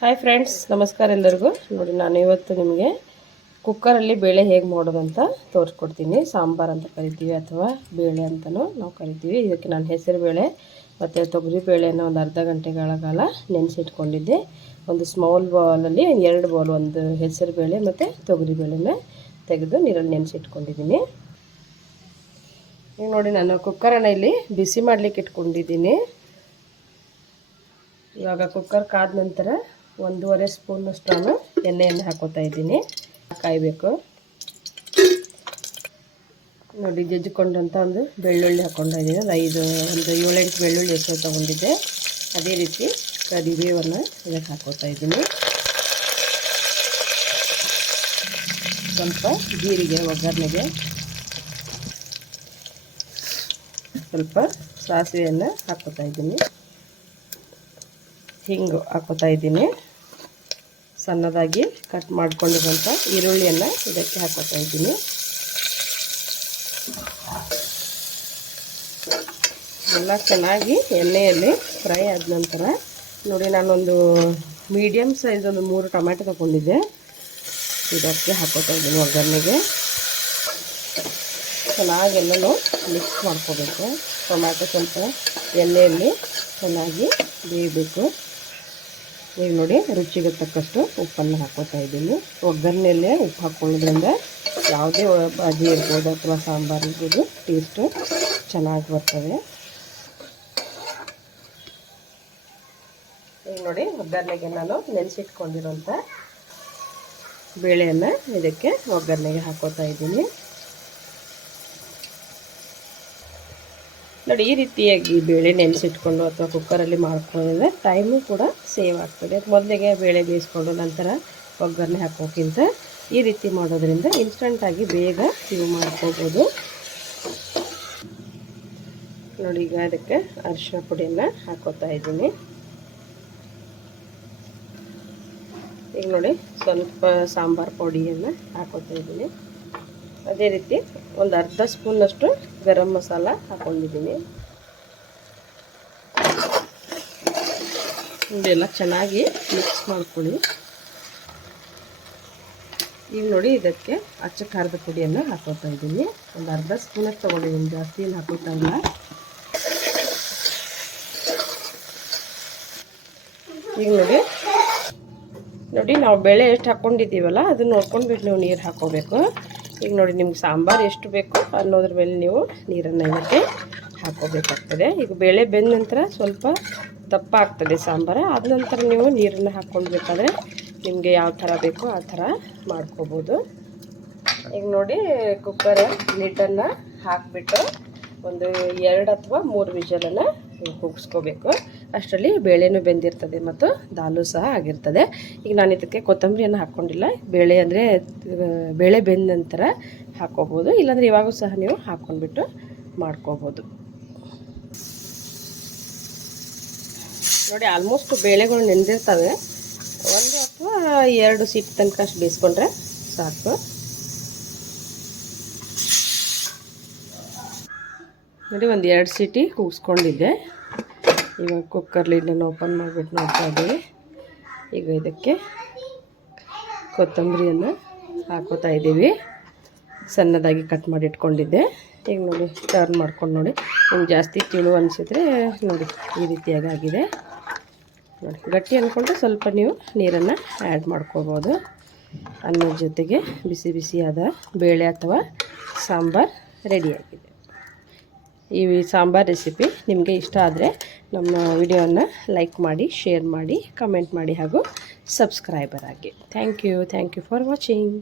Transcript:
Hi friends ನಮಸ್ಕಾರ ಎಲ್ಲರಿಗೂ. ನೋಡಿ, ನಾನು ಇವತ್ತು ನಿಮಗೆ ಕುಕ್ಕರಲ್ಲಿ ಬೇಳೆ ಹೇಗೆ ಮಾಡೋದು ಅಂತ ತೋರಿಸ್ಕೊಡ್ತೀನಿ. ಸಾಂಬಾರು ಅಂತ ಕರಿತೀವಿ ಅಥವಾ ಬೇಳೆ ಅಂತಲೂ ನಾವು ಕರಿತೀವಿ. ಇದಕ್ಕೆ ನಾನು ಹೆಸರು ಬೇಳೆ ಮತ್ತು ತೊಗರಿ ಬೇಳೆನ ಒಂದು ಅರ್ಧ ಗಂಟೆಗಳ ಕಾಲ ನೆನೆಸಿಟ್ಕೊಂಡಿದ್ದೆ. ಒಂದು ಸ್ಮಾಲ್ ಬೌಲಲ್ಲಿ ಎರಡು ಬೌಲ್ ಒಂದು ಹೆಸರು ಬೇಳೆ ಮತ್ತು ತೊಗರಿ ಬೇಳೆನ ತೆಗೆದು ನೀರಲ್ಲಿ ನೆನೆಸಿಟ್ಕೊಂಡಿದ್ದೀನಿ. ಈಗ ನೋಡಿ, ನಾನು ಕುಕ್ಕರನ್ನು ಇಲ್ಲಿ ಬಿಸಿ ಮಾಡಲಿಕ್ಕೆ ಇಟ್ಕೊಂಡಿದ್ದೀನಿ. ಇವಾಗ ಕುಕ್ಕರ್ ಕಾದ ನಂತರ ಒಂದೂವರೆ ಸ್ಪೂನಷ್ಟು ನಾನು ಎಣ್ಣೆಯನ್ನು ಹಾಕೋತಾ ಇದ್ದೀನಿ. ಕಾಯಬೇಕು. ನೋಡಿ ಜಜ್ಜಿಕೊಂಡಂಥ ಒಂದು ಬೆಳ್ಳುಳ್ಳಿ ಹಾಕೊಂಡಿದ್ದೀನಿ ಐದು, ಒಂದು ಏಳೆಂಟು ಬೆಳ್ಳುಳ್ಳಿ ಹೆಸರು ತೊಗೊಂಡಿದ್ದೆ. ಅದೇ ರೀತಿ ಕರಿಬೇವನ್ನು ಇದಕ್ಕೆ ಹಾಕೋತಾ ಇದ್ದೀನಿ. ಸ್ವಲ್ಪ ಜೀರಿಗೆ, ಒಗ್ಗರಣೆಗೆ. ಸ್ವಲ್ಪ ಸಾಸಿವೆಯನ್ನು ಹಾಕೋತಾ ಇದ್ದೀನಿ. ಹಿಂಗು ಹಾಕೋತಾ ಇದ್ದೀನಿ. ಸಣ್ಣದಾಗಿ ಕಟ್ ಮಾಡಿಕೊಂಡಿರುವಂಥ ಈರುಳ್ಳಿಯನ್ನು ಇದಕ್ಕೆ ಹಾಕೋತಾ ಇದ್ದೀನಿ. ಎಲ್ಲ ಚೆನ್ನಾಗಿ ಎಣ್ಣೆಯಲ್ಲಿ ಫ್ರೈ ಆದ ನಂತರ ನೋಡಿ, ನಾನೊಂದು ಮೀಡಿಯಮ್ ಸೈಜ್ ಒಂದು ಮೂರು ಟೊಮ್ಯಾಟೊ ತಗೊಂಡಿದ್ದೆ. ಇದಕ್ಕೆ ಹಾಕೋತಾ ಇದ್ದೀನಿ ಒಗ್ಗರಣೆಗೆ. ಚೆನ್ನಾಗೆಲ್ಲನೂ ಮಿಕ್ಸ್ ಮಾಡ್ಕೋಬೇಕು. ಟೊಮ್ಯಾಟೊ ಸ್ವಲ್ಪ ಎಣ್ಣೆಯಲ್ಲಿ ಚೆನ್ನಾಗಿ ಬೇಯಬೇಕು. ಈಗ ನೋಡಿ, ರುಚಿಗೆ ತಕ್ಕಷ್ಟು ಉಪ್ಪನ್ನು ಹಾಕೋತಾ ಇದ್ದೀನಿ. ಒಗ್ಗರಣೆಯಲ್ಲೇ ಉಪ್ಪು ಹಾಕ್ಕೊಳ್ಳೋದ್ರಿಂದ ಯಾವುದೇ ಭಾಜಿ ಇರ್ಬೋದು ಅಥವಾ ಸಾಂಬಾರು ಇರ್ಬೋದು ಟೇಸ್ಟು ಚೆನ್ನಾಗಿ ಬರ್ತದೆ ಈಗ ನೋಡಿ, ಒಗ್ಗರಣೆಗೆ ನಾನು ನೆನೆಸಿಟ್ಕೊಂಡಿರೋಂಥ ಬೇಳೆಯನ್ನು ಇದಕ್ಕೆ ಒಗ್ಗರಣೆಗೆ ಹಾಕೋತಾ ಇದ್ದೀನಿ. ನೋಡಿ, ಈ ರೀತಿಯಾಗಿ ಬೇಳೆ ನೆನೆಸಿಟ್ಕೊಂಡು ಅಥವಾ ಕುಕ್ಕರಲ್ಲಿ ಮಾಡ್ಕೊಂಡಿದ್ರೆ ಟೈಮು ಕೂಡ ಸೇವ್ ಆಗ್ತದೆ. ಮೊದಲಿಗೆ ಬೇಳೆ ಬೇಯಿಸ್ಕೊಂಡು ನಂತರ ಒಗ್ಗರಣೆ ಹಾಕೋಕ್ಕಿಂತ ಈ ರೀತಿ ಮಾಡೋದ್ರಿಂದ ಇನ್ಸ್ಟಂಟಾಗಿ ಬೇಗ ಸೀವ್ ಮಾಡ್ಕೋಬೋದು. ನೋಡಿ, ಈಗ ಅದಕ್ಕೆ ಅರಿಶಿನ ಪುಡಿಯನ್ನು ಹಾಕೋತಾ ಇದ್ದೀನಿ. ಈಗ ನೋಡಿ, ಸ್ವಲ್ಪ ಸಾಂಬಾರು ಪುಡಿಯನ್ನು ಹಾಕೋತಾ ಇದ್ದೀನಿ. ಅದೇ ರೀತಿ ಒಂದು ಅರ್ಧ ಸ್ಪೂನಷ್ಟು ಗರಂ ಮಸಾಲ ಹಾಕೊಂಡಿದ್ದೀನಿ. ಇದೆಲ್ಲ ಚೆನ್ನಾಗಿ ಮಿಕ್ಸ್ ಮಾಡ್ಕೊಳ್ಳಿ. ಈಗ ನೋಡಿ ಇದಕ್ಕೆ ಅಚ್ಚ ಖಾರದ ಪುಡಿಯನ್ನು ಹಾಕೋತಾ ಇದ್ದೀನಿ. ಒಂದು ಅರ್ಧ ಸ್ಪೂನಷ್ಟು ತೊಗೊಂಡಿದ್ದೀನಿ ಜಾಸ್ತಿ ಏನು ಹಾಕೋತಾ ಇಲ್ಲ. ಈಗ ನೋಡಿ ನೋಡಿ ನಾವು ಬೇಳೆ ಎಷ್ಟು ಹಾಕ್ಕೊಂಡಿದ್ದೀವಲ್ಲ ಅದನ್ನ ನೋಡ್ಕೊಂಡ್ಬಿಟ್ಟು ನೀವು ನೀರು ಹಾಕೋಬೇಕು. ಈಗ ನೋಡಿ ನಿಮ್ಗೆ ಸಾಂಬಾರು ಎಷ್ಟು ಬೇಕು ಅನ್ನೋದ್ರ ಮೇಲೆ ನೀವು ನೀರನ್ನು ಇದಕ್ಕೆ ಹಾಕೋಬೇಕಾಗ್ತದೆ. ಈಗ ಬೇಳೆ ಬೆಂದ ನಂತರ ಸ್ವಲ್ಪ ದಪ್ಪ ಆಗ್ತದೆ ಸಾಂಬಾರು. ಆದ ನಂತರ ನೀವು ನೀರನ್ನು ಹಾಕ್ಕೊಳ್ಬೇಕಾದ್ರೆ ನಿಮಗೆ ಯಾವ ಥರ ಬೇಕೋ ಆ ಥರ ಮಾಡ್ಕೋಬೋದು. ಈಗ ನೋಡಿ ಕುಕ್ಕರ್ ನೀಟನ್ನು ಹಾಕಿಬಿಟ್ಟು ಒಂದು ಎರಡು ಅಥವಾ ಮೂರು ವಿಜಲನ್ನು ಕೂಗಿಸ್ಕೋಬೇಕು. ಅಷ್ಟರಲ್ಲಿ ಬೇಳೆನೂ ಬೆಂದಿರ್ತದೆ ಮತ್ತು ದಾಲು ಸಹ ಆಗಿರ್ತದೆ. ಈಗ ನಾನು ಇದಕ್ಕೆ ಕೊತ್ತಂಬರಿಯನ್ನು ಹಾಕ್ಕೊಂಡಿಲ್ಲ. ಬೇಳೆ ಅಂದರೆ ಬೇಳೆ ಬೆಂದ ನಂತರ ಹಾಕ್ಕೋಬೋದು. ಇಲ್ಲಾಂದರೆ ಇವಾಗೂ ಸಹ ನೀವು ಹಾಕ್ಕೊಂಡ್ಬಿಟ್ಟು ಮಾಡ್ಕೋಬೋದು. ನೋಡಿ ಆಲ್ಮೋಸ್ಟ್ ಬೇಳೆಗಳು ನೆಂದಿರ್ತವೆ. ಒಂದು ಅಥವಾ ಎರಡು ಸೀಟ್ ತನಕ ಅಷ್ಟು ಬೇಯಿಸ್ಕೊಂಡ್ರೆ ಸಾಕು. ನೋಡಿ, ಒಂದು ಎರಡು ಸೀಟಿ ಕೂಗಿಸ್ಕೊಂಡಿದ್ದೆ. ಇವಾಗ ಕುಕ್ಕರ್ ಲಿಡ್ಡನ್ನು ಓಪನ್ ಮಾಡಿಬಿಟ್ಟು ನೋಡ್ತಾ ಇದ್ದೀವಿ. ಈಗ ಇದಕ್ಕೆ ಕೊತ್ತಂಬರಿಯನ್ನು ಹಾಕೋತಾ ಇದ್ದೀವಿ. ಸಣ್ಣದಾಗಿ ಕಟ್ ಮಾಡಿ ಇಟ್ಕೊಂಡಿದ್ದೆ. ಈಗ ನೋಡಿ ಟರ್ನ್ ಮಾಡ್ಕೊಂಡು ನೋಡಿ. ನಿಮ್ಗೆ ಜಾಸ್ತಿ ತಿಳು ಅನಿಸಿದ್ರೆ ನೋಡಿ, ಈ ರೀತಿಯಾಗಿ ಆಗಿದೆ. ನೋಡಿ, ಗಟ್ಟಿ ಅಂದ್ಕೊಂಡ್ರೆ ಸ್ವಲ್ಪ ನೀವು ನೀರನ್ನು ಆ್ಯಡ್ ಮಾಡ್ಕೋಬೋದು. ಅನ್ನದ ಜೊತೆಗೆ ಬಿಸಿ ಬಿಸಿಯಾದ ಬೇಳೆ ಅಥವಾ ಸಾಂಬಾರು ರೆಡಿಯಾಗಿದೆ ಈ ಸಾಂಬಾರ್ ರೆಸಿಪಿ ನಿಮಗೆ ಇಷ್ಟ ಆದರೆ ನಮ್ಮ ವಿಡಿಯೋನ ಲೈಕ್ ಮಾಡಿ, ಶೇರ್ ಮಾಡಿ, ಕಮೆಂಟ್ ಮಾಡಿ ಹಾಗೂ ಸಬ್ಸ್ಕ್ರೈಬರ್ ಆಗಿ. Thank you thank you for watching